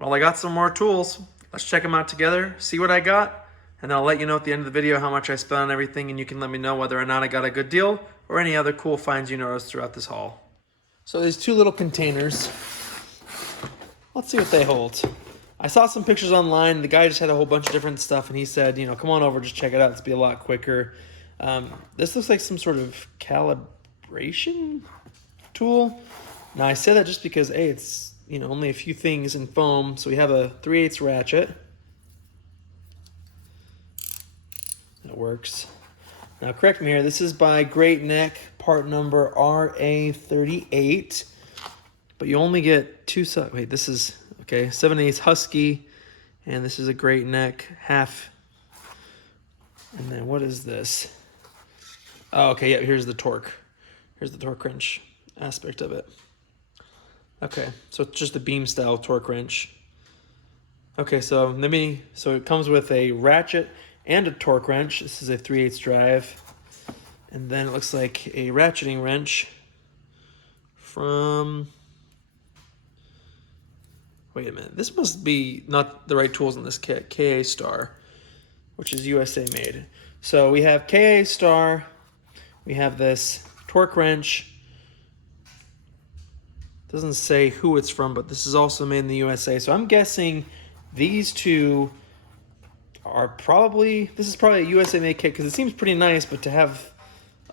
Well, I got some more tools. Let's check them out together, see what I got, and then I'll let you know at the end of the video how much I spent on everything, and you can let me know whether or not I got a good deal or any other cool finds you noticed throughout this haul. So these two little containers, let's see what they hold. I saw some pictures online. The guy just had a whole bunch of different stuff, and he said, you know, come on over, just check it out. It's be a lot quicker. This looks like some sort of calibration tool. Now, I say that just because, A, it's, you know, only a few things in foam. So we have a 3/8 ratchet. That works. Now, correct me here. This is by Great Neck, part number RA38. But you only get two. Wait, this is, okay, 7/8 Husky. And this is a Great Neck half. And then what is this? Oh, okay, yeah, here's the torque. Here's the torque wrench aspect of it. Okay, so it's just a beam style torque wrench. Okay, so it comes with a ratchet and a torque wrench. This is a 3/8 drive. And then it looks like a ratcheting wrench from, wait a minute, this must be not the right tools in this kit, KA Star, which is USA made. So we have KA Star, we have this torque wrench. Doesn't say who it's from, but this is also made in the USA. So I'm guessing these two are probably, this is probably a USA made kit because it seems pretty nice, but to have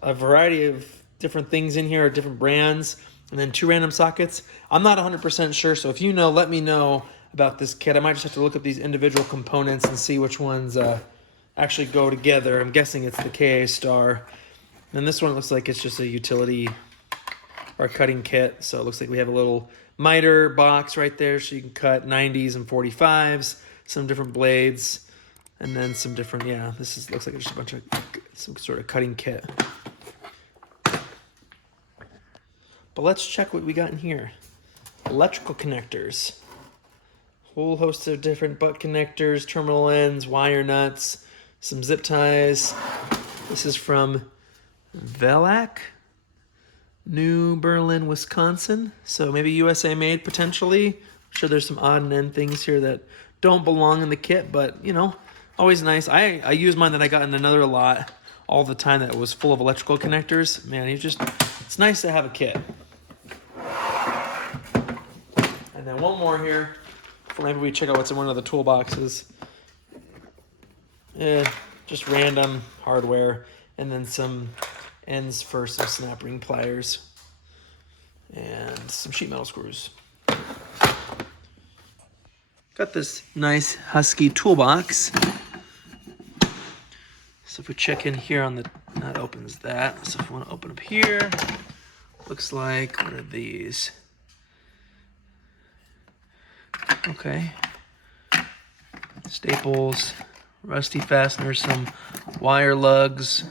a variety of different things in here, different brands, and then two random sockets, I'm not 100% sure. So if you know, let me know about this kit. I might just have to look at these individual components and see which ones actually go together. I'm guessing it's the KA Star. And this one looks like it's just a utility or cutting kit. So it looks like we have a little miter box right there so you can cut 90s and 45s, some different blades, and then some different, yeah, looks like just a bunch of some sort of cutting kit. But let's check what we got in here. Electrical connectors. Whole host of different butt connectors, terminal ends, wire nuts, some zip ties. This is from Velac, New Berlin, Wisconsin. So maybe USA made potentially. I'm sure there's some odd and end things here that don't belong in the kit, but you know, always nice. I use mine that I got in another lot all the time that was full of electrical connectors. Man, it's nice to have a kit. And then one more here for maybe we check out what's in one of the toolboxes. Just random hardware, and then some ends for some snap ring pliers and some sheet metal screws. Got this nice Husky toolbox. So if we check in here on that opens that. So if we want to open up here, looks like, what are these? Okay. Staples, rusty fasteners, some wire lugs.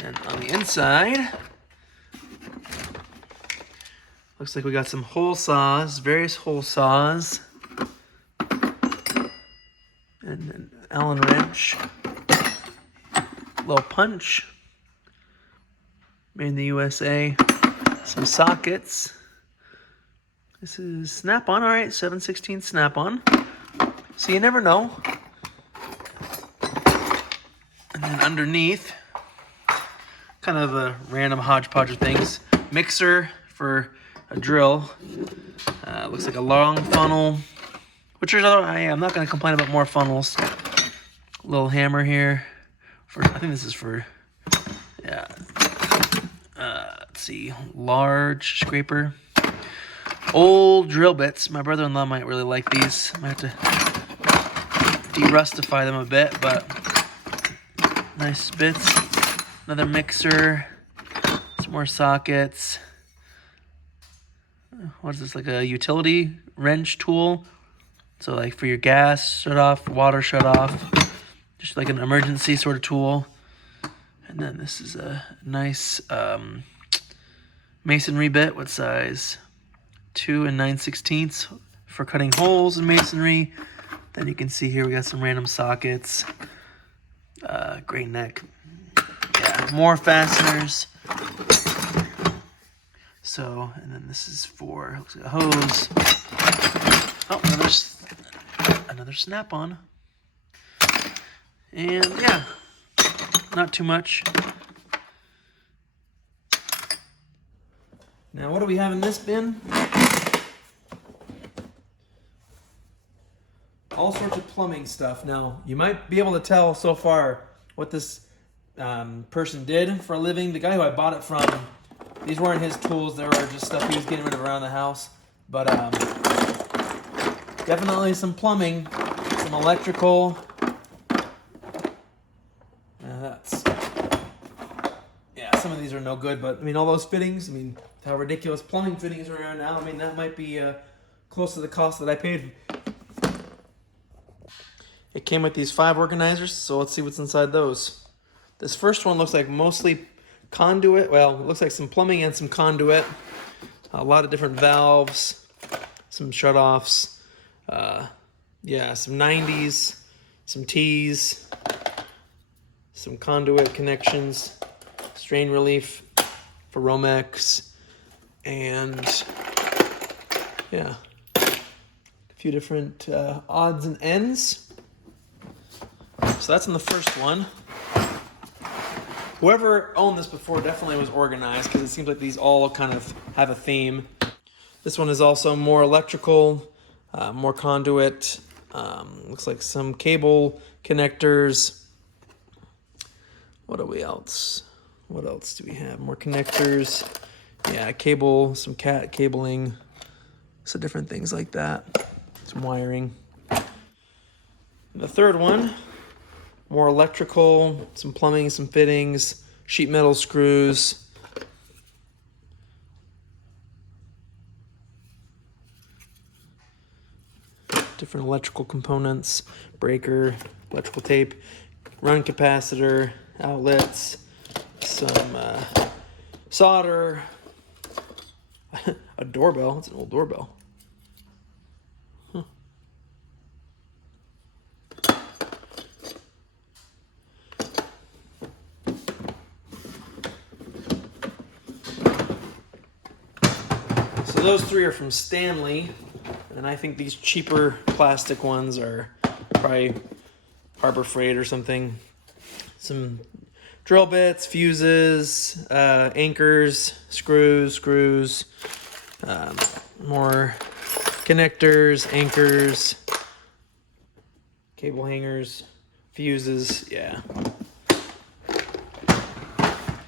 And on the inside, looks like we got some hole saws, various hole saws. And an Allen wrench. Little punch. Made in the USA. Some sockets. This is snap-on, all right, 7/16 snap-on. So you never know. And then underneath, kind of a random hodgepodge of things. Mixer for a drill. Looks like a long funnel, which is, I'm not going to complain about more funnels. Little hammer here. I think this is for, yeah. Let's see, large scraper. Old drill bits. My brother-in-law might really like these. Might have to de-rustify them a bit, but nice bits. Another mixer. Some more sockets. What is this, like a utility wrench tool? So like for your gas shut off, water shut off. Just like an emergency sort of tool. And then this is a nice masonry bit. What size? 2 9/16 for cutting holes in masonry. Then you can see here we got some random sockets. Great Neck. Yeah, more fasteners. So, and then this is for a hose. another snap-on. And yeah, not too much. Now what do we have in this bin? All sorts of plumbing stuff. Now, you might be able to tell so far what this person did for a living. The guy who I bought it from, these weren't his tools. They were just stuff he was getting rid of around the house. But definitely some plumbing, some electrical. Some of these are no good, but I mean, all those fittings, I mean, how ridiculous plumbing fittings are right now. I mean, that might be close to the cost that I paid. It came with these 5 organizers, so let's see what's inside those. This first one looks like mostly conduit. Well, it looks like some plumbing and some conduit. A lot of different valves, some shutoffs. Some 90s, some T's, some conduit connections, strain relief for Romex, and yeah, a few different odds and ends. So that's in the first one. Whoever owned this before definitely was organized, because it seems like these all kind of have a theme. This one is also more electrical, more conduit. Looks like some cable connectors. What else do we have? More connectors. Yeah, cable, some cat cabling. So different things like that. Some wiring. And the third one, more electrical, some plumbing, some fittings, sheet metal screws. Different electrical components, breaker, electrical tape, run capacitor, outlets, some solder, a doorbell. It's an old doorbell. So those 3 are from Stanley, and I think these cheaper plastic ones are probably Harbor Freight or something. Some drill bits, fuses, anchors, screws, more connectors, anchors, cable hangers, fuses, yeah.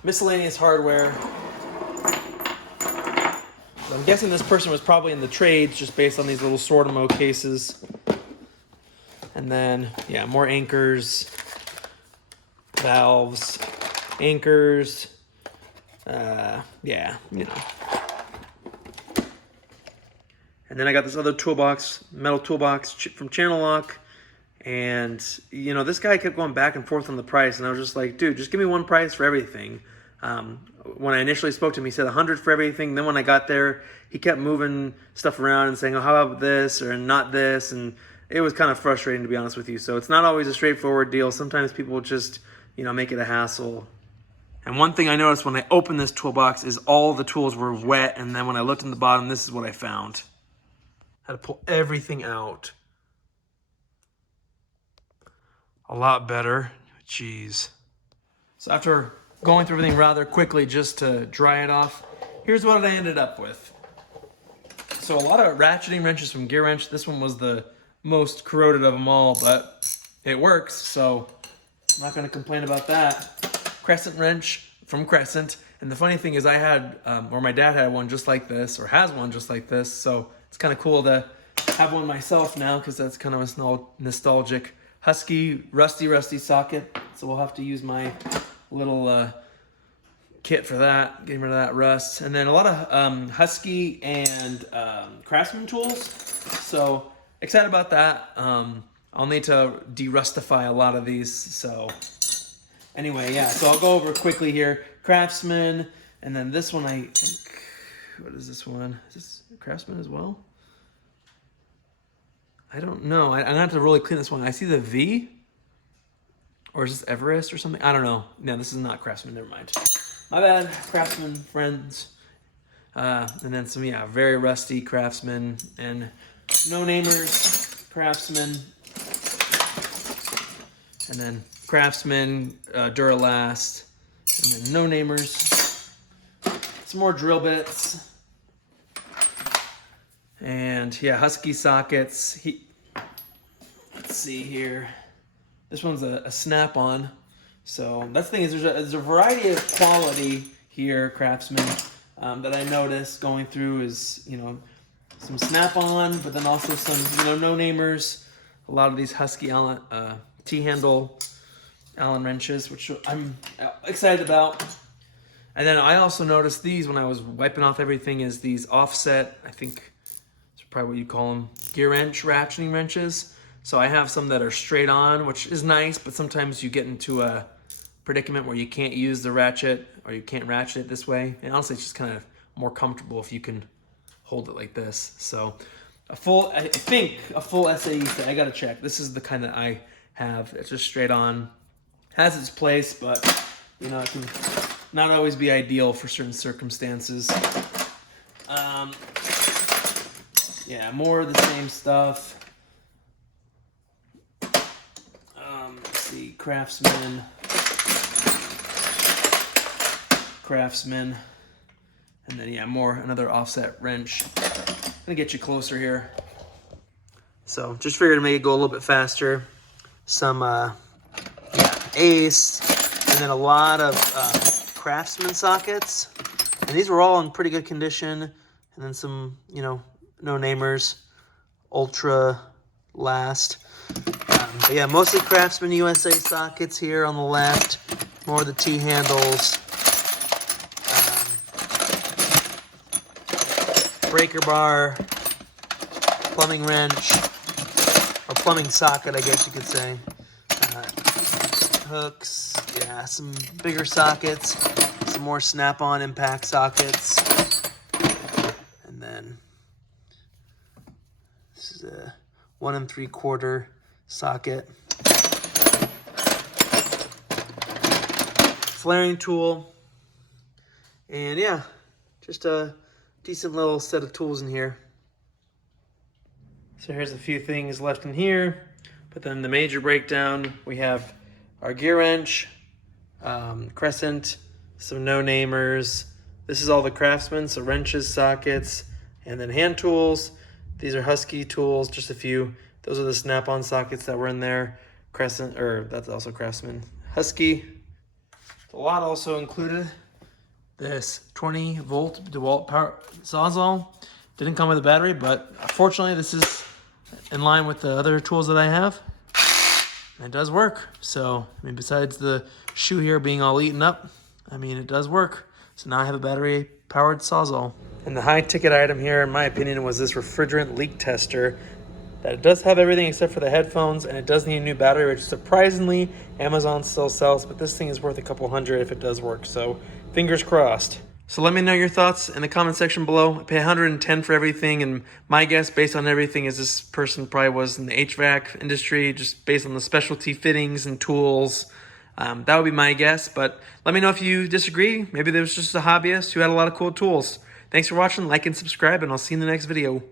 Miscellaneous hardware. I'm guessing this person was probably in the trades just based on these little Sortimo cases. And then, yeah, more anchors, valves, anchors, yeah, you know. And then I got this other toolbox, metal toolbox from Channel Lock. And, you know, this guy kept going back and forth on the price. And I was just like, dude, just give me one price for everything. When I initially spoke to him, he said 100 for everything. Then when I got there, he kept moving stuff around and saying, oh, how about this or not this? And it was kind of frustrating, to be honest with you. So it's not always a straightforward deal. Sometimes people just, you know, make it a hassle. And one thing I noticed when I opened this toolbox is all the tools were wet. And then when I looked in the bottom, this is what I found. I had to pull everything out. A lot better. Jeez. So after going through everything rather quickly just to dry it off, here's what I ended up with. So a lot of ratcheting wrenches from Gear Wrench. This one was the most corroded of them all, but it works, so I'm not going to complain about that. Crescent wrench from Crescent. And the funny thing is I had, or my dad had one just like this, or has one just like this, so it's kind of cool to have one myself now, because that's kind of a nostalgic. Husky, rusty socket, so we'll have to use my little kit for that, getting rid of that rust. And then a lot of Husky and Craftsman tools, so excited about that. I'll need to de-rustify a lot of these, so anyway, yeah, so I'll go over quickly here. Craftsman, and then this one I think, what is this one? Is this Craftsman as well? I don't know. I'm gonna have to really clean this one. I see the V, or is this Everest or something? I don't know. No, this is not Craftsman. Never mind. My bad, Craftsman friends. And then some, yeah, very rusty Craftsman and no namers Craftsman. And then Craftsman, Duralast, and then no namers. Some more drill bits. And yeah, Husky sockets. Let's see here. This one's a snap-on. So that's the thing is there's a variety of quality here, Craftsman, that I noticed going through is, you know, some snap-on, but then also some, you know, no-namers. A lot of these Husky Allen, T-handle Allen wrenches, which I'm excited about. And then I also noticed these when I was wiping off everything is these offset, I think it's probably what you call them, gear wrench, ratcheting wrenches. So I have some that are straight on, which is nice, but sometimes you get into a predicament where you can't use the ratchet or you can't ratchet it this way. And honestly, it's just kind of more comfortable if you can hold it like this. So I think a full SAE set, I gotta check. This is the kind that I have. It's just straight on. Has its place, but you know, it can not always be ideal for certain circumstances. Yeah, more of the same stuff. Let's see, Craftsman, and then yeah, another offset wrench. I'm gonna get you closer here. So just figured to make it go a little bit faster. Some Ace, and then a lot of Craftsman sockets, and these were all in pretty good condition. And then some, you know, no namers, Ultra Last. But yeah, mostly Craftsman USA sockets here on the left. More of the T-handles. Breaker bar, plumbing wrench, or plumbing socket, I guess you could say. Hooks, yeah, some bigger sockets, some more snap-on impact sockets. And then this is a 1 3/4 socket. Flaring tool. And yeah, just a decent little set of tools in here. So here's a few things left in here, but then the major breakdown, we have our gear wrench, crescent, some no-namers. This is all the Craftsman, so wrenches, sockets, and then hand tools. These are Husky tools, just a few. Those are the snap-on sockets that were in there. Crescent, or that's also Craftsman. Husky. A lot also included this 20-volt DeWalt power Sawzall. Didn't come with a battery, but fortunately this is in line with the other tools that I have. And it does work. So, I mean, besides the shoe here being all eaten up, I mean, it does work. So now I have a battery-powered Sawzall. And the high-ticket item here, in my opinion, was this refrigerant leak tester. That it does have everything except for the headphones, and it does need a new battery, which surprisingly Amazon still sells, but this thing is worth a couple $100 if it does work. So, fingers crossed. So let me know your thoughts in the comment section below. I pay $110 for everything, and my guess based on everything is this person probably was in the HVAC industry, just based on the specialty fittings and tools. That would be my guess, but let me know if you disagree. Maybe there was just a hobbyist who had a lot of cool tools. Thanks for watching, like and subscribe, and I'll see you in the next video.